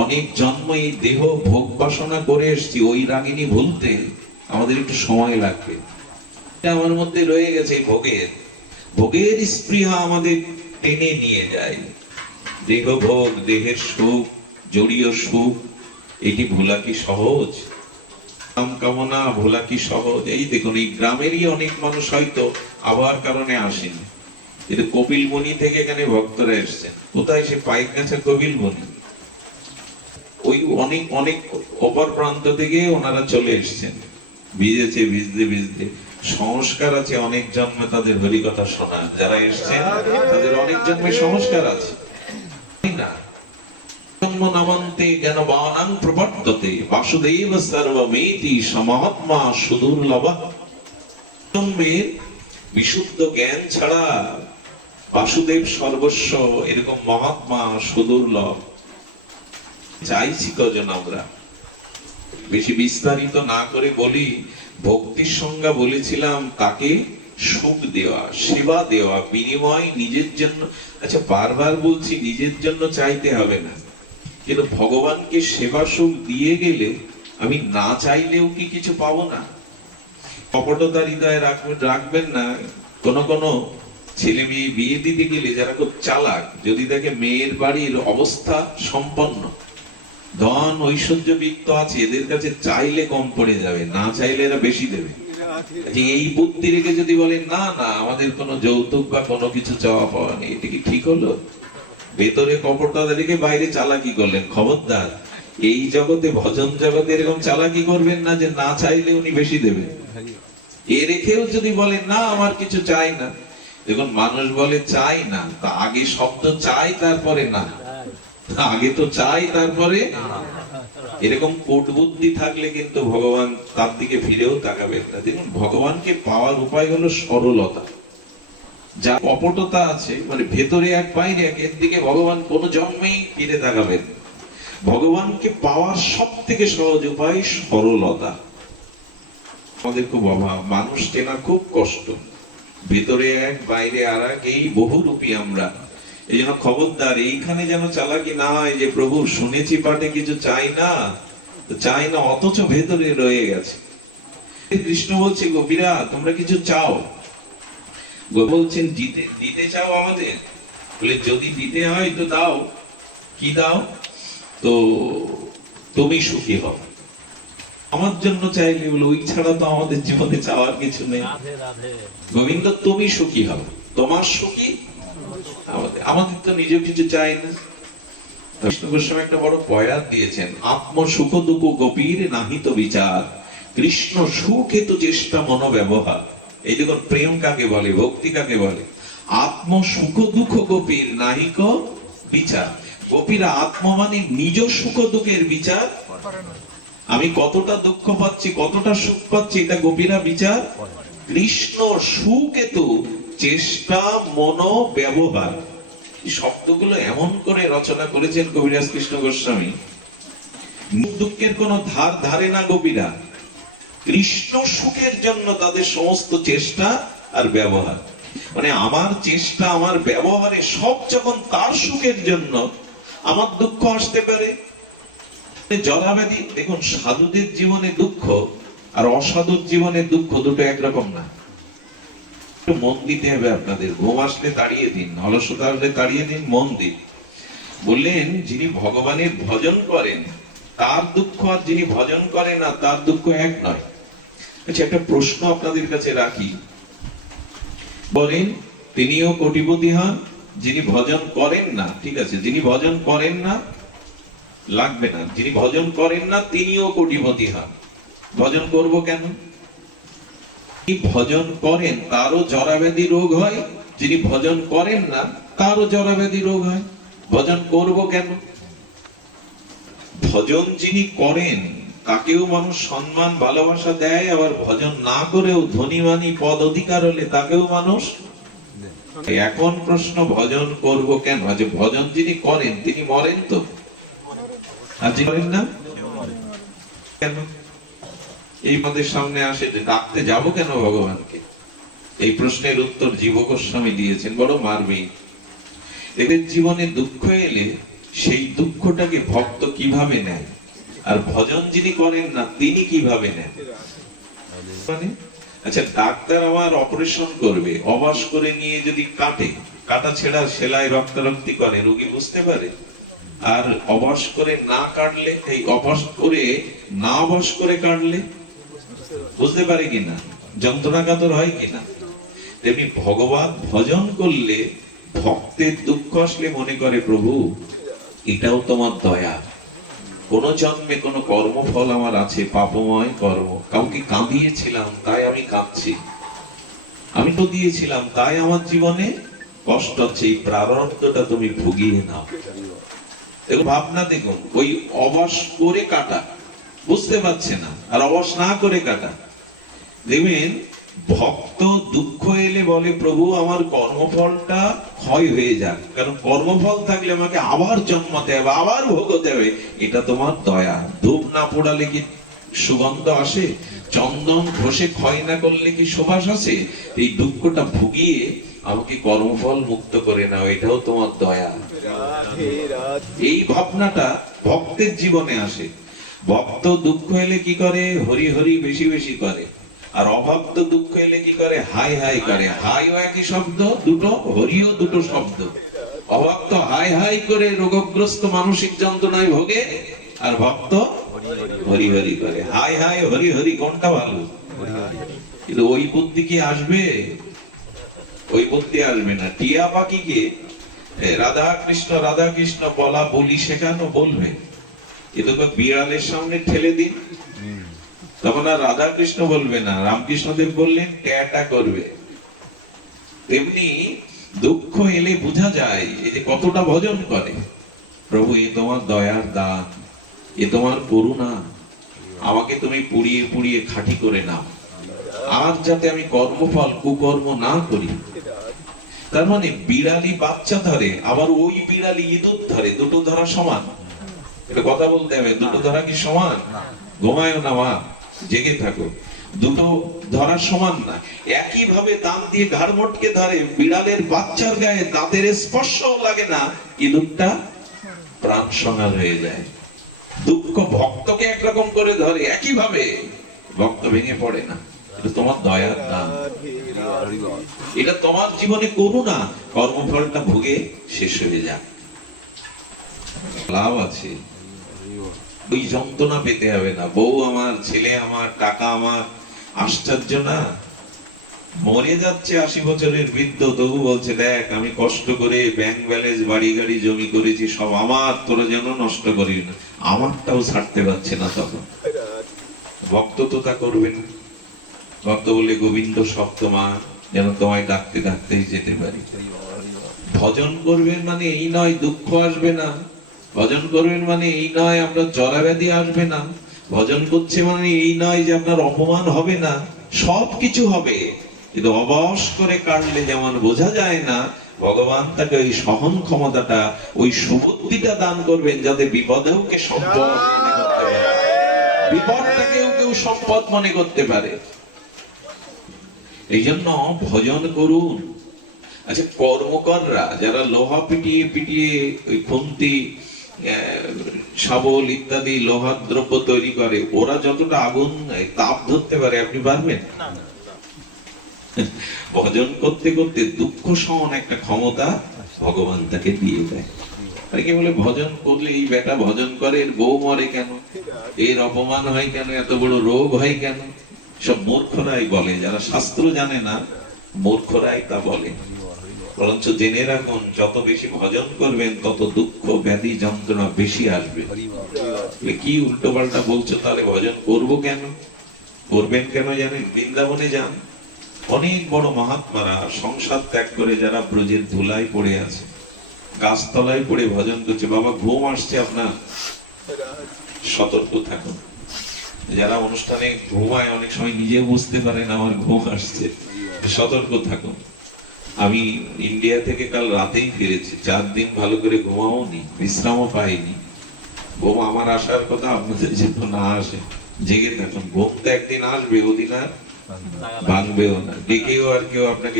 অনেক জন্ম এই দেহ ভোগ বাসনা করে এসেছি, ওই রাগিনী ভুলতে আমাদের একটু সময় লাগবে। আমার মধ্যে রয়ে গেছে ভোগের, ভোগের স্পৃহা আমাদের টেনে নিয়ে যায়। দেহ ভোগ, দেহের সুখ, জড়ীয় সুখ, এটি ভোলা কি সহজ? কাম কামনা ভোলা কি সহজ? এই দেখুন, এই গ্রামেরই অনেক মানুষ হয়তো আবহাওয়ার কারণে আসেনি, কিন্তু কপিলমুনি থেকে এখানে ভক্তরা এসছেন। কোথায়? সে পাইকগাছা কপিলমুনি, ওই অনেক অনেক অপর প্রান্ত থেকে ওনারা চলে এসছেন। ভিজেছে, ভিজতে ভিজতে সংস্কার আছে, অনেক জন্মে তাদের হরিকথা শোনা। যারা এসছেন তাদের অনেক জন্মে সংস্কার আছে না। জন্ম নবন্তে জ্ঞানবানাং প্রবর্ততে বাসুদেব সর্বমেতি সমহাত্মা সুদুর্লভ। জন্মের বিশুদ্ধ জ্ঞান ছাড়া বাসুদেব সর্বস্ব, এরকম মহাত্মা সুদুর্লভ। চাইছি কজন আমরা? বেশি বিস্তারিত না করে বলি, ভক্তির সংজ্ঞা বলেছিলাম তাকে সুখ দেওয়া, সেবা দেওয়া, বিনিময় নিজের জন্য। আচ্ছা, বারবার বলছি নিজের জন্য চাইতে হবে না, কিন্তু ভগবানকে সেবা সুখ দিয়ে গেলে আমি না চাইলেও কি কিছু পাবো না? কপটতা হৃদয়ে রাখবেন না। কোন কোন ছেলে মেয়ে বিয়ে দিতে গেলে যারা খুব চালাক, যদি দেখে মেয়ের বাড়ির অবস্থা সম্পন্ন, ধন ঐশ্বর্য বিত্ত আছে, এদের কাছে চাইলে কম পড়ে যাবে, না চাইলে এরা বেশি দেবে। এই বুদ্ধি রেখে যদি বলেন না না আমাদের কোনো যৌতুক বা কোনো কিছু চাওয়া পাওয়া নেই, এটা কি ঠিক হলো? ভেতরে কপটতা রেখে বাইরে চালাকি করলেন। খবরদার, এই জগতে, ভজন জগতে এরকম চালাকি করবেন না যে না চাইলে উনি বেশি দেবেন। এ রেখেও যদি বলেন না আমার কিছু চাই না, দেখুন মানুষ বলে চাই না, তা আগে শব্দ চাই তারপরে না, আগে তো চাই তারপরে। এরকম কোট বুদ্ধি থাকলে কিন্তু ভগবান তার দিকে ফিরেও তাকাবেন না। দেখুন ভগবানকে পাওয়ার উপায় হলো সরলতা। যা কপটতা আছে, মানে ভেতরে এক বাইরে এক, এর দিকে ভগবান কোনো জন্মেই ফিরে তাকাবেন। ভগবানকে পাওয়ার সব থেকে সহজ উপায় সরলতা। আমাদের খুব অভাব, মানুষ চেনা খুব কষ্ট, ভেতরে এক বাইরে আর এক, এই বহুরূপী আমরা। এই জন্য খবরদার, এইখানে যেন চালাকি না হয় যে প্রভু শুনেছি পাঠে কিছু চাই না, চাই না অথচ ভেতরে রয়ে গেছে। কৃষ্ণ বলছে গোপীরা তোমরা কিছু চাও। বলছেন দিতে চাও আমাদের? বলে যদি দিতে হয় তো দাও। কি দাও? তো তুমি সুখী হও। আমার জন্য চাইলে বলে ওই ছাড়া তো আমাদের জীবনে চাওয়ার কিছু নেই। গোবিন্দ তুমি সুখী হও, তোমার সুখী আমাদের তো নিজে কিছু চাই না। কৃষ্ণ গোস্বামী একটা বড় পয়রা দিয়েছেন, আত্ম সুখ দুঃখ গোপীর নাহিত বিচার, কৃষ্ণ সুখ হেতু চেষ্টা মন ব্যবহার। এই দেখুন প্রেম কাকে বলে, ভক্তি কাকে বলে। আত্ম সুখ দুঃখ গোপীর নাহিক বিচার। গোপীরা আত্ম মানে নিজ সুখ দুঃখের বিচার। আমি কতটা দুঃখ পাচ্ছি, কতটা সুখ পাচ্ছি, এটা গোপীরা বিচার। কৃষ্ণ সুখ হেতু চেষ্টা মন ব্যবহার। এই শব্দগুলো এমন করে রচনা করেছেন কবিরাজ কৃষ্ণ গোস্বামী, দুঃখের কোনো ধার ধারে না গোপীরা। কৃষ্ণ সুখের জন্য তাদের সমস্ত চেষ্টা আর ব্যবহার। মানে আমার চেষ্টা আমার ব্যবহারে সব যখন তার সুখের জন্য, আমার দুঃখ আসতে পারে। জরাব্যাধি, দেখুন সাধুদের জীবনে দুঃখ আর অসাধুর জীবনে দুঃখ দুটো একরকম না। মন দিতে হবে আপনাদের। ঘুম আসলে তাড়িয়ে দিন, অলসতা আসলে তাড়িয়ে দিন, মন দিন। বললেন যিনি ভগবানের ভজন করেন তার দুঃখ আর যিনি ভজন করেন না তার দুঃখ এক নয়। আচ্ছা, একটা প্রশ্ন আপনাদের কাছে রাখি। বলেন তিনিও কোটিপতি হন, যিনি ভজন করেন না, ঠিক আছে, যিনি ভজন করেন না লাগবে না, যিনি ভজন করেন না তিনিও কোটিপতি হন। ভজন করব কেন? ভজন করেন তারও জরাব্যাধি রোগ হয়, যিনি ভজন করেন না তারও জরাব্যাধি রোগ হয়। ভজন করব কেন? ভজন যিনি করেন তাকেও মানুষ সম্মান ভালোবাসা দেয়, আবার ভজন না করেও ধনীমানি পদ অধিকার হলে তাকেও মানুষ। এখন প্রশ্ন ভজন করব কেন? যে ভজন যিনি করেন তিনি মরেন তো, আর যিনি করেন না কেন? এই আমাদের সামনে আসে যে ডাকতে যাব কেন ভগবানকে? এই প্রশ্নের উত্তর জীব গোস্বামী দিয়েছেন, বড় মার্মিক। এদের জীবনে দুঃখ এলে সেই দুঃখটাকে ভক্ত কিভাবে নেয়, আর ভজন যিনি করেন না তিনি কিভাবে নেন। মানে আচ্ছা, ডাক্তার আমার অপারেশন করবে, অবাস করে নিয়ে যদি কাটে, কাটা ছেঁড়া সেলাই রক্তারক্তি করে, রোগী বুঝতে পারে। আর অবাস করে না কাটলে, এই অবাস করে না অবাস করে কাটলে বুঝতে পারে কিনা, যন্ত্রণাকাতর হয় কিনা। তেমনি ভগবান ভজন করলে ভক্তের দুঃখ আসলে মনে করে প্রভু এটাও তোমার দয়া। কোন জন্মে কোন কর্মফল আমার আছে, পাপময় কর্ম, কাউকে কাঁদিয়েছিলাম তাই আমি কাঁদছি, আমি তো দিয়েছিলাম তাই আমার জীবনে কষ্ট হচ্ছে, এই প্রারব্ধটা তুমি ভুগিয়ে নাও। দেখুন ভাবনা, দেখুন ওই অবাস করে কাটা বুঝতে পারছে না, আর অবাস না করে কাটা। দেখবেন ভক্ত দুঃখ এলে বলে প্রভু আমার কর্মফলটা ক্ষয় হয়ে যাক, কারণ কর্মফল থাকলে আমাকে আবার জন্মাতে হবে, আবার ভোগতে হবে, এটা তোমার দয়া। ধূপ না পোড়ালে কি সুগন্ধ আসে? চন্দন ঘষে ক্ষয় না করলে কি সুবাস আসে? এই দুঃখটা ভুগিয়ে আমাকে কর্মফল মুক্ত করে নাও, এটাও তোমার দয়া। এই ভাবনাটা ভক্তের জীবনে আসে। ভক্ত দুঃখ এলে কি করে? হরি হরি বেশি বেশি করে। আর অভক্ত দুঃখ এলে কি করে? হাই হাই করে। হাইও একই শব্দ, দুটো, হরিও দুটো শব্দ। অভক্ত হাই হাই করে রোগগ্রস্ত মানসিক যন্ত্রণায় ভোগে, আর ভক্ত হরি হরি করে। হাই হাই হরি হরি কোনটা ভালো? কিন্তু ওই বুদ্ধি কি আসবে? ওই বুদ্ধি আসবে না। টিয়া পাখিকে রাধা কৃষ্ণ বলা বলি শেখানো বলবে, কিন্তু বিড়ালের সামনে ঠেলে দিন, তখন আর রাধা কৃষ্ণ বলবে না, রামকৃষ্ণদেব বললেন ট্যাটা করবে। তেমনি দুঃখ এলে বোঝা যায় এই যে কতটা ভজন করে, প্রভু এ তোমার দয়ার দান, এ তোমার করুণা, আমাকে তুমি পুড়িয়ে পুড়িয়ে খাঁটি করে নাও, আর যাতে আমি কর্মফল কুকর্ম না করি। তার মানে বিড়ালি বাচ্চা ধরে, আবার ওই বিড়ালি ইঁদুর ধরে, দুটো ধরা সমান? এটা কথা বলতে হবে, দুটো ধরা কি সমান? ঘুমায়ও না মা, জেগে থাকো, দুটো ধরা সমান না। একই ভাবে দাঁত দিয়ে ঘাড় মটকে ধরে, বিড়ালের বাচ্চার গায়ে দাঁতের স্পর্শও লাগে না, ইঁদুরটা প্রাণ সংহার হয়ে যায়। দুঃখ ভক্তকে একরকম করে ধরে, একই ভাবে ভক্ত ভেঙে পড়ে না। এটা তোমার দয়ার দান, এটা তোমার জীবনে করুণা, কর্মফলটা ভোগে শেষ হয়ে যাক, লাভ আছে। ওই যন্ত্রণা পেতে হবে না, বউ আমার, ছেলে আমার, টাকা আমার, আশ্চর্য না, মরে যাচ্ছে 80 বছরের বৃদ্ধ, তবু বলছে দেখ আমি কষ্ট করে ব্যাংক ব্যালেন্স, বাড়ি গাড়ি জমি করেছি সব আমার, তোরা যেন নষ্ট করিস না। আমারটাও ছাড়তে পারছে না। তখন ভক্ত তো তা করবেন, ভক্ত বলে গোবিন্দ সপ্তমা, যেন তোমায় ডাকতে ডাকতেই যেতে পারি। ভজন করবেন মানে এই নয় দুঃখ আসবে না, ভজন করবেন মানে এই নয় আপনার জরাব্যাধি আসবে না, ভজন করছে মানে এই নয় যে আপনার অপমান হবে না, সবকিছু হবে, কিন্তু অবশ করে কাটলে যেমন বোঝা যায় না, ভগবান তাকে ওই সহন ক্ষমতাটা, ওই সুবুদ্ধিটা দান করবেন, যাতে বিপদেও কে সম্পদ মনে করতে পারে, বিপদটাকেও কেউ সম্পদ মনে করতে পারে। এই জন্য ভজন করুন। আচ্ছা, কর্মকররা যারা লোহা পিটিয়ে পিটিয়ে ওই খুন্তি, শাবল ইত্যাদি লোহার দ্রব্য তৈরি করে, ওরা যতটা আগুন তাপ ধরতে পারে আপনি পারবেন? ভজন করতে করতে দুঃখ সহন একটা ক্ষমতা ভগবান তাকে দিয়ে দেয়। অনেকে বলে ভজন করলে এই বেটা ভজন করে, এর বউ মরে কেন, এর অপমান হয় কেন, এত বড় রোগ হয় কেন? সব মূর্খরাই বলে, যারা শাস্ত্র জানে না মূর্খরাই তা বলে। বরঞ্চ জেনে রাখুন, যত বেশি ভজন করবেন তত দুঃখ ব্যাধি যন্ত্রণা বেশি আসবে। কি উল্টো পাল্টা বলছো, তাহলে ভজন করবো কেন? করবেন কেন জানেন? বৃন্দাবনে যান, অনেক বড় মহাত্মারা সংসার ত্যাগ করে যারা ব্রজের ধুলায় পড়ে আছে, গাছতলায় পড়ে ভজন করছে। বাবা ঘুম আসছে আপনার, সতর্ক থাকুন। যারা অনুষ্ঠানে ঘুমায় অনেক সময় নিজে বুঝতে পারেন আমার ঘুম আসছে, সতর্ক থাকুন। আমি ইন্ডিয়া থেকে কাল রাতেই ফিরেছি, 4 দিন ভালো করে ঘুমাও নি, বিশ্রামও পাইনি। ঘুম আমার আসার কথা, আপনাদের যেন না আসে, জেগে থাকুন। ঘুম তো একদিন আসবে, ওদিন আর ভাঙবেও না, ডেকেও আর কেউ আপনাকে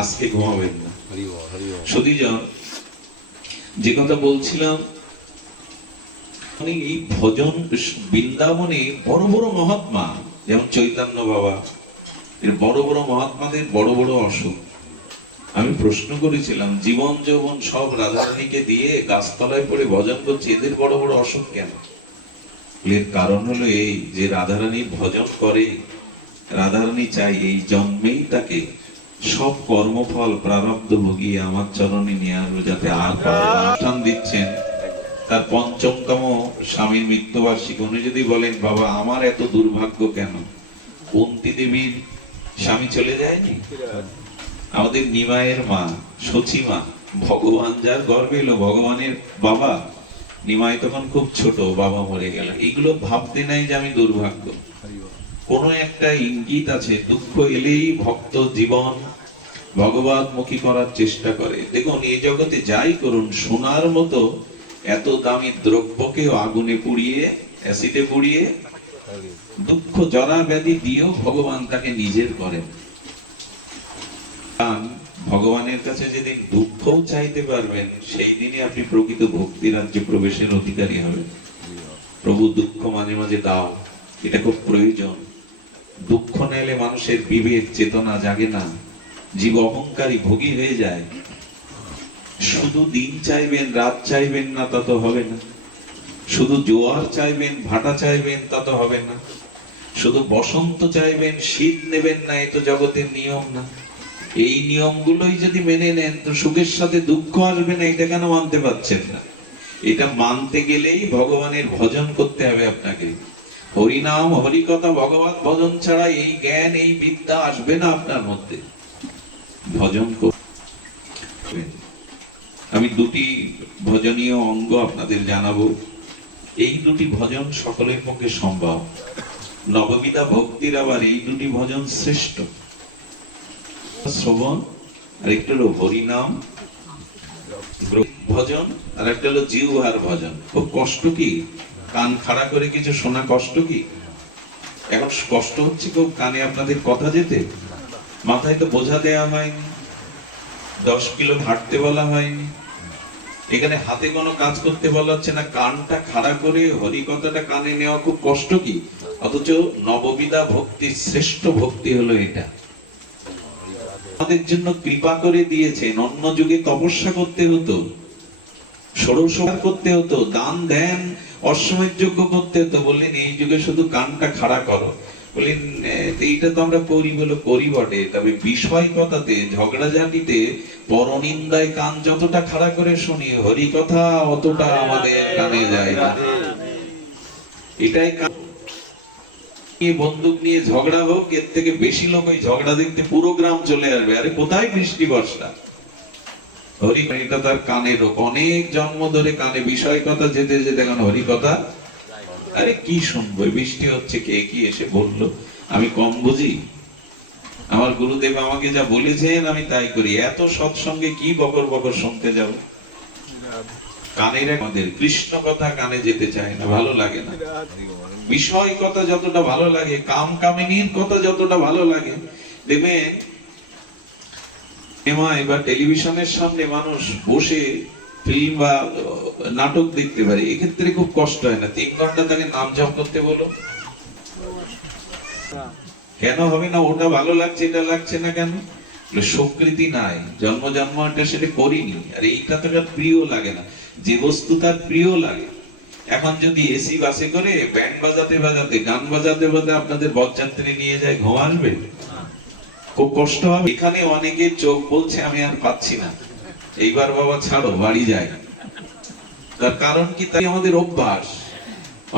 আজকে ঘুমাবেন না। সুধীজন, যে কথা বলছিলাম, এই ভজন বৃন্দাবনে বড় বড় মহাত্মা, যেমন চৈতন্য বাবা, এর বড় বড় মহাত্মাদের বড় বড় অসুখ। আমি প্রশ্ন করেছিলাম, জীবন যৌবন সব রাধারানীকে দিয়ে গাছতলায় পড়ে ভজন করছে, এদের বড় বড় অসুখ কেন? এর কারণ হলো এই যে রাধারানীর ভজন করে, রাধারানী চাই এই জন্মেই তাকে সব কর্মফল প্রারব্ধ ভোগিয়ে আমার চরণে নিয়ে আসবে, যাতে আর অনুষ্ঠান দিচ্ছেন তার ৫ম স্বামীর মৃত্যুবার্ষিকী। উনি যদি বলেন বাবা আমার এত দুর্ভাগ্য কেন, কুন্তী দেবীর স্বামী চলে যায়নি, আমাদের নিমায়ের মা সচিমা, ভগবান যার গর্বে এলো, ভগবানের বাবা, নিমাই তখন খুব ছোট, বাবা মরে গেল। এগুলো ভাবতে নাই যে আমি দুর্ভাগ্য, কোনো একটা ইঙ্গিত আছে। দুঃখ এলেই ভক্ত জীবন ভগবতমুখী করার চেষ্টা করে। দেখুন, এই জগতে যাই করুন, সোনার মতো এত দামি দ্রব্যকেও আগুনে পুড়িয়ে, অ্যাসিডে পুড়িয়ে, দুঃখ জরা ব্যাধি দিয়েও ভগবান তাকে নিজের করেন। ভগবানের কাছে যেদিন দুঃখও চাইতে পারবেন, সেই দিনে আপনি প্রকৃত ভক্তি রাজ্যে প্রবেশের অধিকারী হবেন। প্রভু দুঃখ মাঝে মাঝে দাও, এটা খুব প্রয়োজন। দুঃখ না এলে মানুষের বিবেক চেতনা জাগে না, জীব অহংকারী ভোগী হয়ে যায়। শুধু দিন চাইবেন, রাত চাইবেন না, তা তো হবে না। শুধু জোয়ার চাইবেন, ভাটা চাইবেন, তা তো হবে না। শুধু বসন্ত চাইবেন, শীত নেবেন না, এ তো জগতের নিয়ম না। এই নিয়মগুলোই যদি মেনে নেন তো সুখের সাথে দুঃখ আসবে না, এটা কেন মানতে পারছেন না? এটা মানতে গেলেই ভগবানের ভজন করতে হবে আপনাকে। হরিনাম হরিকথা ভগবত ভজন ছাড়া এই জ্ঞান এই বিদ্যা আসবে না আপনার মধ্যে। ভজন করবেন। আমি দুটি ভজনীয় অঙ্গ আপনাদের জানাবো। এই দুটি ভজন সকলের পক্ষে সম্ভব। নববিধা ভক্তির আবার এই দুটি ভজন শ্রেষ্ঠ। শ্রবণ আর একটা হলো হরিনাম ভজন, আর একটা হলো জিহ্বার ভজন। খুব কষ্ট কি? কান খাড়া করে কিছু শোনা কষ্ট কি? এখন কষ্ট হচ্ছে খুব কানে আপনাদের কথা যেতে? মাথায় তো বোঝা দেয়া হয়নি, 10 কিলো হাঁটতে বলা হয়নি, এখানে হাতে কোনো কাজ করতে বলা হচ্ছে না, কানটা খাড়া করে হরি কথাটা কানে নেওয়া খুব কষ্ট কি? অথচ নববিধা ভক্তি শ্রেষ্ঠ ভক্তি হলো এটা। আমাদের জন্য কৃপা করে দিয়েছেন। অন্য যুগে তপস্যা করতে হতো, ষোড়শোপচার করতে হতো, দান ধ্যান অশ্বমেধ যজ্ঞ করতে হতো। বললেন এই যুগে শুধু কানটা খাড়া করো। বললেন এইটা তো আমরা করি, বলে করি বটে, তবে বিষয় কথাতে ঝগড়াঝাটিতে পরনিন্দায় কান যতটা খাড়া করে শুনি, হরি কথা অতটা আমাদের কানে যায় না। এটাই বন্দুক নিয়ে ঝগড়া হোক, এর থেকে বেশি লোক ওই ঝগড়া দেখতে পুরো গ্রাম চলে আসবে। আরে কোথায় বৃষ্টি বর্ষা? হরি এটা তার কানের রোগ। অনেক জন্ম ধরে কানে বিষয় কথা যেতে যেতে এখন হরি কথা, আরে কি শুনবো? বৃষ্টি হচ্ছে, কে কি এসে বললো? আমি কম বুঝি? আমার গুরুদেব আমাকে যা বলেছেন আমি তাই করি। এত সৎসঙ্গে কি বকর বকর শুনতে যাব? কানের আমাদের কৃষ্ণ কথা কানে যেতে চায় না, ভালো লাগে না। বিষয় কথা যতটা ভালো লাগে, কাম কামিনীর কথা যতটা ভালো লাগে, দেখবেন বা টেলিভিশনের সামনে মানুষ বসে ফিল্ম বা নাটক দেখতে পারে, এক্ষেত্রে খুব কষ্ট হয় না? 3 ঘন্টা তাকে নাম জপ করতে বলো, কেন হবে না? ওটা ভালো লাগছে, এটা লাগছে না কেন? স্বীকৃতি নাই, জন্ম জন্ম এটা সেটা করিনি, আর এইটা তো প্রিয় লাগে না। যে বস্তু তার প্রিয় লাগে। এখন যদি এসি বাসে করে ব্যান্ড বাজাতে বাজাতে গান বাজাতে বাজাতে আপনাদের বরযাত্রী নিয়ে যায়, ঘুম আসবে? খুব কষ্ট হবে। এখানে অনেকের চোখ বলছে আমি আর পাচ্ছি না, এইবার বাবা ছাড়ো, বাড়ি যায়। তার কারণ কি? তাই আমাদের অভ্যাস,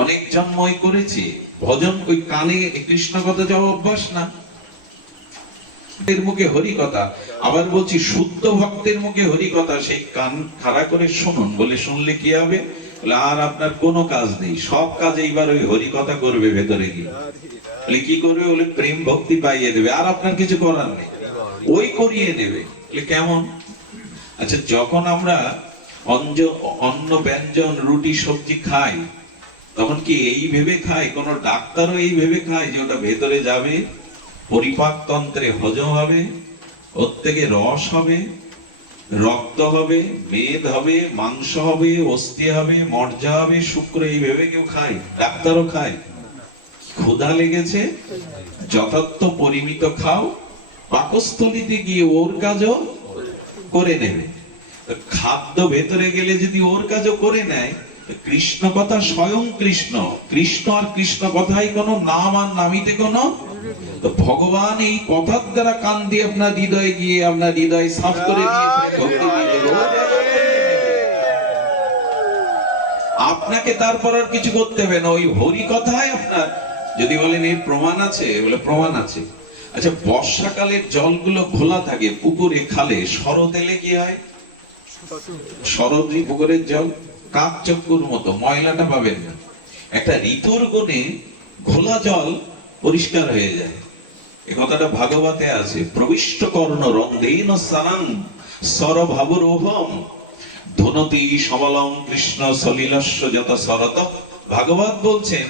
অনেক জন্মই করেছি ভজন, ওই কানে কৃষ্ণ কথা যাওয়া অভ্যাস না। এর মুখে হরি কথা, আবার বলছি শুদ্ধ ভক্তের মুখে হরি কথা, সেই কান খাড়া করে শুনুন। বলে শুনলে কি হবে? আর আপনার কোনো কাজ নেই, সব কাজ এইবার ওই হরি কথা করবে ভেতরে গিয়ে। বলে কি করবে? বলে প্রেম ভক্তি পাইয়ে দেবে, আর আপনার কিছু করার নেই, ওই করিয়ে নেবে। বলে কেমন? আচ্ছা, যখন আমরা অন্ন ব্যঞ্জন রুটি সবজি খাই, তখন কি এই ভেবে খাই? কোন ডাক্তারও এই ভেবে খায় যে ওটা ভেতরে যাবে, পরিপাক তন্ত্রে হজম হবে, ওর থেকে রস হবে, রক্ত হবে, মেদ হবে, মাংস হবে, অস্থি হবে, মজ্জা হবে, শুক্র, এই ভেবে কেউ খায়? ডাক্তারও খায়? ক্ষুধা লেগেছে, যথার্থ পরিমিত খাও, পাকস্থলীতে গিয়ে ওর কাজও করে নেবে। খাদ্য ভেতরে গেলে যদি ওর কাজও করে নেয়, কৃষ্ণ কথা স্বয়ং কৃষ্ণ, কৃষ্ণ আর কৃষ্ণ কথাই কোনো নাম আর নামিতে কোনো, তো ভগবান এই কথার দ্বারা কান দিয়ে আপনার হৃদয়ে গিয়ে আপনার হৃদয় সাফ করে দিয়ে আপনাকে তারপর আর কিছু করতে হবে না। ওই হরি কথায় আপনার, যদি বলেন এর প্রমাণ আছে, বলে প্রমাণ আছে। আচ্ছা, বর্ষাকালের জলগুলো খোলা থাকে পুকুরে, খালে, শরৎ এলে কি হয়? শরৎ পুকুরের জল কাক চক্কুর মতো, ময়লাটা পাবেন না। একটা ঋতুর গুণে ঘোলা জল পরিষ্কার হয়ে যায়। এ কথাটা ভাগবতে আছে। প্রবিষ্ট কর্ণ রন্ধেন স্নানং সরভাবরোহম ধনতি সমলং কৃষ্ণ সলিলস্য যত শরত। ভাগবত বলছেন,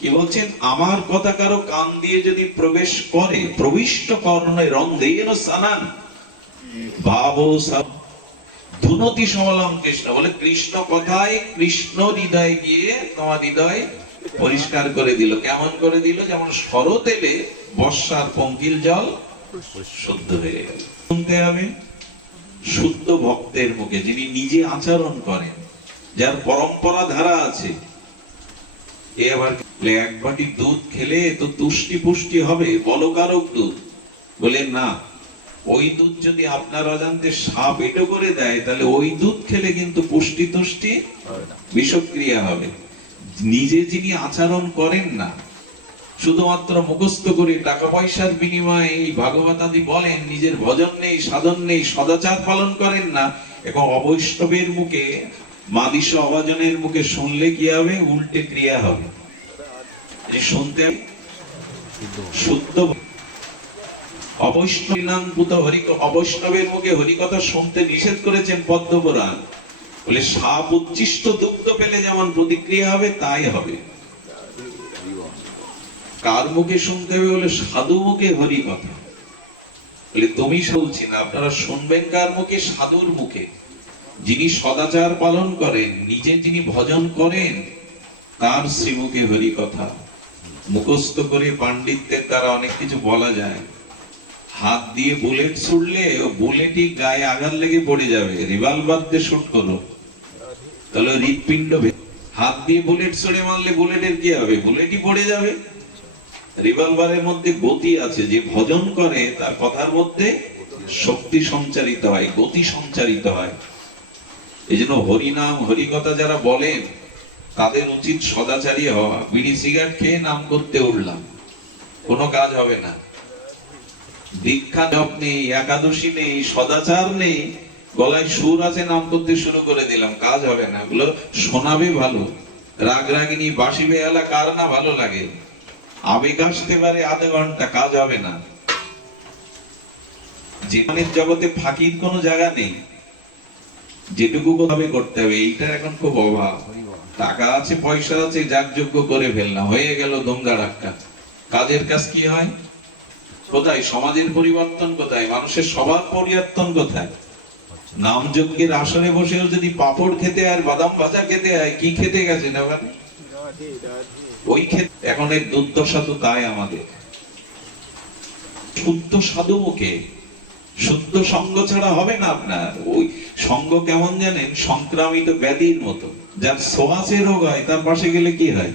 কি বলছেন? আমার কথা কারো কান দিয়ে যদি প্রবেশ করে, প্রবিষ্ট কর্ণে রন্ধেন স্নানং ভাবো ধুনতি সমলং কৃষ্ণ, বলে কৃষ্ণ কথায় কৃষ্ণ হৃদয়ে গিয়ে তোমার হৃদয় পরিষ্কার করে দিল। কেমন করে দিল? যেমন শরৎ এলে বর্ষার পঙ্কিল জল শুদ্ধ হয়ে গেল। শুনতে হবে শুদ্ধ ভক্তের মুখে, যিনি নিজে আচরণ করেন, যার পরম্পরা ধারা আছে। এ আবার এক বাটি দুধ খেলে তো তুষ্টি পুষ্টি হবে, বলকারক দুধ, বলে না, ওই দুধ যদি আপনার অজান্তে সাপ এটো করে দেয়, তাহলে ওই দুধ খেলে কিন্তু পুষ্টি তুষ্টি বিষক্রিয়া হবে। নিজে যিনি আচরণ করেন না, শুধুমাত্র মুখস্থ করে টাকা পয়সার বিনিময়ে এই ভাগবত আদি বলেন, নিজের ভজন নেই, সাধন নেই, সদাচার পালন করেন না, এবং অবৈষ্ণবের মুখে, মাদিস অভাজনের মুখে শুনলে কি হবে? উল্টে ক্রিয়া হবে। শুনতে শুদ্ধ অবৈষ্ণবের মুখে হরিকথা শুনতে নিষেধ করেছেন পদ্মপুরাণ। বলে সাপ উচ্ছিষ্ট দুগ্ধ পেলে যেমন প্রতিক্রিয়া হবে, তাই হবে। কার মুখে শুনতে হবে? বলে সাধু মুখে হরিকথা। বলে তুমি বলছি না, আপনারা শুনবেন কার মুখে? সাধুর মুখে। যিনি সদাচার পালন করেন, নিজে যিনি ভজন করেন, তার শ্রীমুখে হরিকথা। মুখস্থ করে পাণ্ডিত্যের দ্বারা অনেক কিছু বলা যায়। হাত দিয়ে বুলেট ছুড়লে বুলেটই গায়ে আঘাত লেগে পড়ে যাবে। রিভলভার দিয়ে শুট করো, তাহলে হৃৎপিণ্ড। হাত দিয়ে বুলেট ছুড়ে মারলে বুলেটের কি হবে? বুলেটই পড়ে যাবে। রিভলভারের মধ্যে গতি আছে। যে ভজন করে তার কথার মধ্যে শক্তি সঞ্চারিত হয়, গতি সঞ্চারিত হয়। এই জন্য হরিনাম হরিকথা যারা বলেন, তাদের উচিত সদাচারী হওয়া। বিড়ি সিগারেট খেয়ে নাম করতে উঠলাম, কোনো কাজ হবে না। দীক্ষা জপ নেই, একাদশী নেই, সদাচার নেই, গলায় সুর আছে, নাম করতে শুরু করে দিলাম, কাজ হবে না। এগুলো শোনাবে ভালো, রাগ রাগিনী বাঁশি বেহালা কার না ভালো লাগে? আবেগ আসতে পারে আধা ঘন্টা, কাজ হবে না। জীবনের জগতে ফাঁকির কোনো জায়গা নেই, যেটুকু ভাবে করতে হবে। এইটা এখন খুব অভাব। টাকা আছে, পয়সা আছে, যার যোগ্য করে ফেললাম, হয়ে গেল দঙ্গা ডাক্কা। কাজের কাজ কি হয়? কোথায় সমাজের পরিবর্তন? কোথায় মানুষের স্বভাব পরিবর্তন? কোথায়? নাম যজ্ঞের আসরে বসেও যদি পাপড় খেতে আর বাদাম ভাজা খেতে হয়, কি খেতে গেছে না? ওই ক্ষেত্রে এখন এর দুর্দশা তো তাই। আমাদের শুদ্ধ সাধু মুখে শুদ্ধ সঙ্গ ছাড়া হবে না আপনার। ওই সঙ্গ কেমন জানেন? সংক্রামিত ব্যাধির মতো। যার ছোঁয়াচে রোগ হয়, তার পাশে গেলে কি হয়?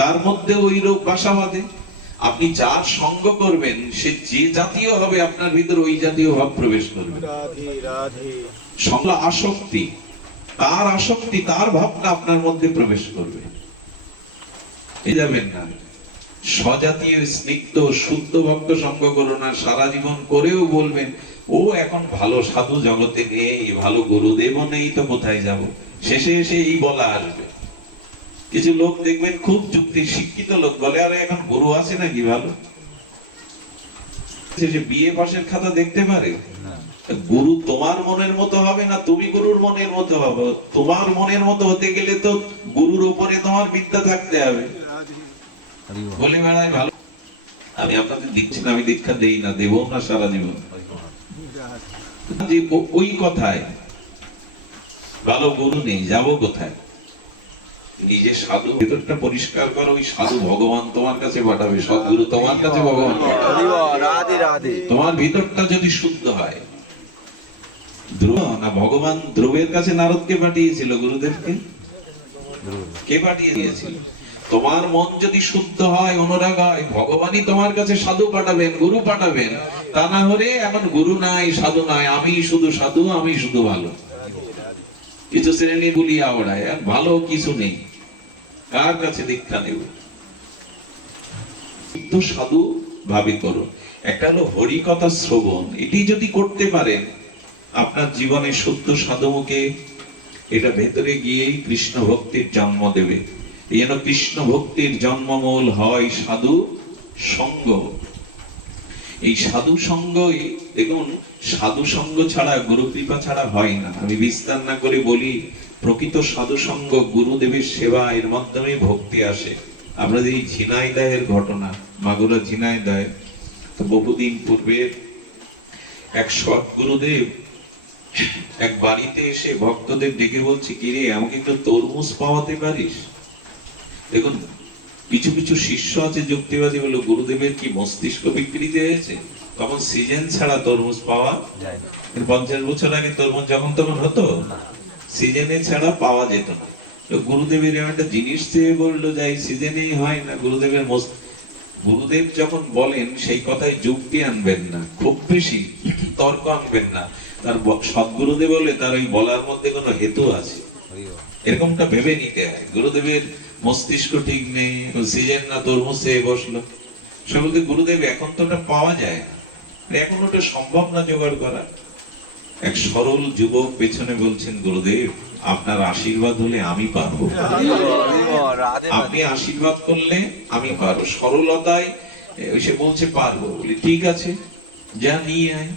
তার মধ্যে ওই রোগ বাসা বাঁধে। আপনি যার সঙ্গ করবেন, সে যে জাতীয় হবে, আপনার ভিতর ওই জাতীয় ভাব প্রবেশ করবে। সঙ্গ আসক্তি, তার আসক্তি, তার ভাবটা আপনার মধ্যে প্রবেশ করবে। যাবেন না। স্বজাতীয় স্নিগ্ধ শুদ্ধ ভক্ত সঙ্গ করুন, আর সারা জীবন করেও বলবেন ও এখন ভালো সাধু জগতে নেই, ভালো গুরুদেব নেই, তো কোথায় যাব? শেষে এসে এই বলা আসবে। কিছু লোক দেখবেন খুব যুক্তি শিক্ষিত লোক বলে, আরে এখন গুরু আছে নাকি ভালো? বিয়ে পাশের খাতা দেখতে পারে? গুরু তোমার মনের মতো হবে না, তুমি গুরুর মনের মতো হবে। তোমার মনের মতো হতে গেলে তো গুরুর উপরে তোমার বিদ্যা থাকতে হবে। বলে বেড়ায় ভালো। আমি আপনাদের দিচ্ছি না, আমি দীক্ষা দেই না, দেবো না সারা জীবন। ওই কথায় ভালো গুরু নেই, যাবো কোথায়? নিজে সাধু ভেতরটা পরিষ্কার করো, ওই সাধু ভগবান তোমার কাছে পাঠাবে, সদ্গুরু তোমার কাছে ভগবান। তোমার ভিতরটা যদি শুদ্ধ হয়, ধ্রুব না ভগবান ধ্রুবের কাছে নারদকে পাঠিয়েছিল, গুরুদেবকে কে পাঠিয়ে দিয়েছিল? তোমার মন যদি শুদ্ধ হয়, অনুরাগ হয়, ভগবানই তোমার কাছে সাধু পাঠাবেন, গুরু পাঠাবেন। তা না হলে এখন গুরু নাই, সাধু নাই, আমি শুধু সাধু, আমি শুধু ভালো। কিছু শ্রেণী বলিয়া ওড়ায়, আর ভালো কিছু নেই। কার কাছে দীক্ষা নেব? সাধু ভাবে করো। একটা হলো হরিকথা শ্রবণ, এটি যদি করতে পারেন, আপনার জীবনে শুদ্ধ সাধুমুখে এটা ভেতরে গিয়েই কৃষ্ণ ভক্তির জন্ম দেবে। এই জন্য কৃষ্ণ ভক্তির জন্মমূল হয় সাধু সঙ্গ। এই সাধু সঙ্গই, দেখুন, সাধু সঙ্গ ছাড়া, গুরু কৃপা ছাড়া হয় না। আমি বিস্তার না করে বলি, প্রকৃত সাধু সঙ্গ, গুরুদেবের সেবা, এর মাধ্যমে ভক্তি আসে। আপনাদের এই ঝিনাইদহের ঘটনা, মাগুরা ঝিনাইদহ, তো বহুদিন পূর্বে এক সৎ গুরুদেব এক বাড়িতে এসে ভক্তদের ডেকে বলছে, কিরে আমাকে একটু তরমুজ পাওয়াতে পারিস? দেখুন, কিছু কিছু শিষ্য আছে যুক্তিবাদী, বলো গুরুদেবের কি মস্তিষ্ক বিকৃতি হয়েছে? তখন সিজন ছাড়া তরমুজ পাওয়া যায় না। 50 বছর আগে তরমুজ যখন তখন হতো, সিজনে ছাড়া পাওয়া যেত না। তো গুরুদেবের একটা জিনিস চেয়ে বললো, যাই সিজনেই হয় না। গুরুদেবের গুরুদেব যখন বলেন সেই কথায় যুক্তি আনবেন না, খুব বেশি তর্ক আনবেন না। তার সদ্গুরুদেব বলে তার ওই বলার মধ্যে কোনো হেতু আছে, এরকমটা ভেবে নিতে হয়। গুরুদেবের মস্তিষ্ক ঠিক নেই, সিজন না তরমুজ খেয়ে বসলো, সে বলতে গুরুদেব এখন তো ওটা পাওয়া যায় না, এখন ওটা সম্ভব না জোগাড় করা। এক সরল যুবক পেছনে বলছেন, গুরুদেব আপনার আশীর্বাদ হলে আমি পারবো, আপনি আশীর্বাদ করলে আমি পারবো। সরলতায় সে বলছে পারবো। বলি ঠিক আছে, যা নিয়ে আয়।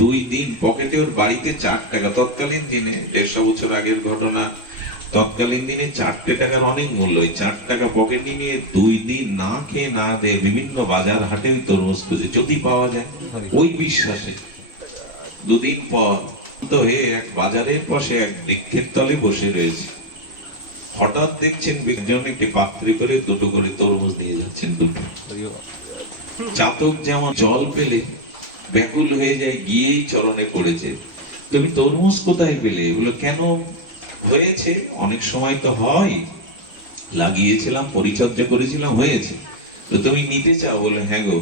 2 দিন পকেটে, ওর বাড়িতে 4 টাকা, তৎকালীন দিনে 150 বছর আগের ঘটনা, তৎকালীন দিনে 4 টাকার অনেক মূল্য। ওই 4 টাকা পকেটে নিয়ে 2 দিন না খেয়ে না দেয় বিভিন্ন বাজার হাটে ওই তরমুজ খুঁজে, যদি পাওয়া যায়, ওই বিশ্বাসে। 2 দিন পর তো হয়ে এক বাজারের পাশে এক বৃক্ষের তলে বসে রয়েছে। হঠাৎ দেখছেন একজন একটি পাত্রে করে 2টো করে তরমুজ নিয়ে যাচ্ছেন। 2টো। চাতক যেমন জল পেলে ব্যাকুল হয়ে যায়, গিয়েই চরণে পড়েছে, তুমি তরমুজ কোথায় পেলে? বলে কেন হয়েছে, অনেক সময় তো হয়, লাগিয়েছিলাম, পরিচর্যা করেছিলাম, হয়েছে, তো তুমি নিতে চাও? বলে হ্যাঁ গো।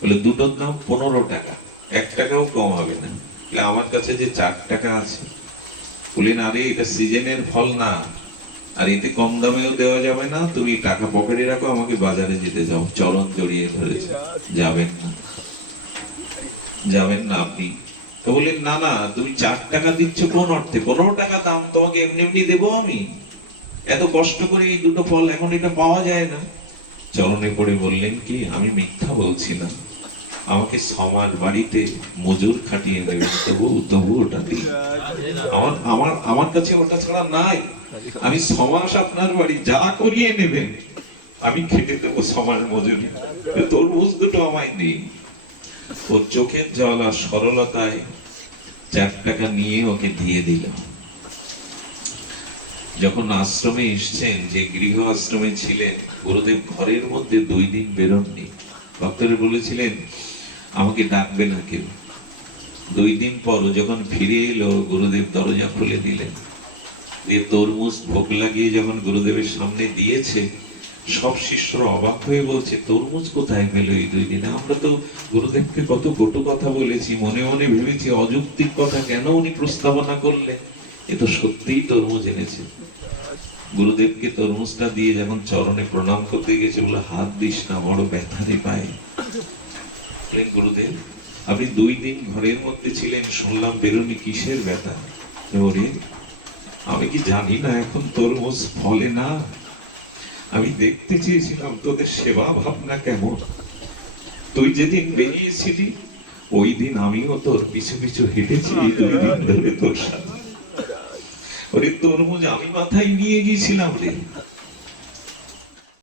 বলে 2টোর দাম 15 টাকা, 1 টাকাও কম হবে না। বলে আমার কাছে যে 4 টাকা আছে। বলেন আরে এটা সিজনের ফল না, আর এতে কম দামেও দেওয়া যাবে না, তুমি টাকা পকেটে রাখো, আমাকে বাজারে যেতে যাও। চরণ জড়িয়ে ধরেছে, যাবেন না, যাবেন না আপনি? তো বললেন না না, তুমি 4 টাকা দিচ্ছ কোন অর্থে? 15 টাকা দাম, তোমাকে এমনি এমনি দেবো আমি? এত কষ্ট করে এই 2টো ফল, এখন এটা পাওয়া যায় না। চরণে পড়ে বললেন কি, আমি মিথ্যা বলছি না, আমাকে সমাজ বাড়িতে মজুর খাটিয়ে দেবেন, তবু ওটা দিই। আমার কাছে ওটা ছাড়া নাই, আমি সমাজ আপনার বাড়ি যা করিয়ে নেবেন আমি খেটে দেবো সমাজ মজুরি, তরমুজ 2টো আমায় দিন। ওর চোখের জল আর সরলতায় 4 টাকা নিয়ে ওকে দিয়ে দিল। যখন আশ্রমে এসছেন, যে গৃহ আশ্রমে ছিলেন, গুরুদেব ঘরের মধ্যে 2 দিন বেরোননি। ভক্তরা বলেছিলেন আমাকে ডাকবে না কেউ। 2 দিন পর যখন ফিরে এলো, গুরুদেব দরজা খুলে দিলেন, দিয়ে তরমুজ ভোগ লাগিয়ে যখন গুরুদেবের সামনে দিয়েছে, সব শিষ্যরা অবাক হয়ে বলছে তরমুজ কোথায় পেল এই 2 দিনে? আমরা তো গুরুদেবকে কত কটু কথা বলেছি, মনে মনে ভেবেছি অযৌক্তিক কথা কেন উনি প্রস্তাবনা করলেন, এ তো সত্যিই তরমুজ এনেছে। গুরুদেবকে তরমুজটা দিয়ে যখন চরণে প্রণাম করতে গেছে, বলে হাত দিস না, বড় ব্যথা রে পায়ে। গুরুদেব আপনি 2 দিন ঘরের মধ্যে ছিলেন, শুনলাম বেরোনি, কিসের ব্যথা? ওরে আমি কি জানি না এখন তরমুজ ফলে না? আমি দেখতে চেয়েছিলাম তোদের সেবা ভাবনা কেমন। তুই যেদিন বেরিয়েছিলি ওই দিন আমিও তোর পিছু পিছু হেঁটেছি 2 দিন ধরে তোর সাথে। ওরে তরমুজ আমি মাথায় নিয়ে গিয়েছিলাম রে,